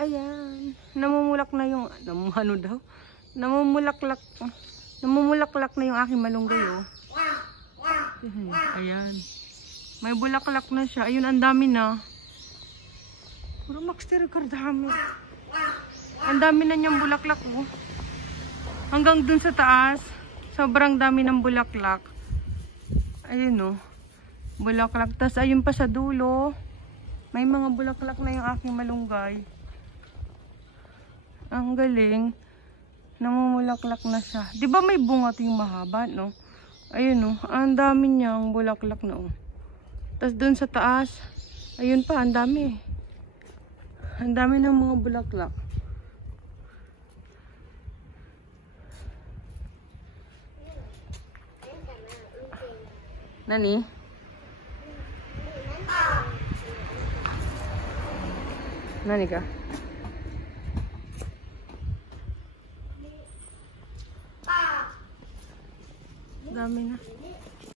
Ayan. Namumulak na yung, ano daw? Namumulaklak na yung aking malunggay, oh. Ayan. May bulaklak na siya. Ayun, ang dami na. Puro maxter kardami. Ang dami na niyang bulaklak, oh. Hanggang dun sa taas. Sobrang dami ng bulaklak. Ayun, oh. Bulaklak. Tapos ayun pa sa dulo. May mga bulaklak na yung aking malunggay. Ang galing. Namumulaklak na siya. Di ba may bunga ito yung mahaba, no? Ayun, oh. Ang dami niyang bulaklak na, oh. Tapos dun sa taas. Ayun pa, ang dami. Ang dami ng mga bulaklak. Nani? Nani ka? Dami na.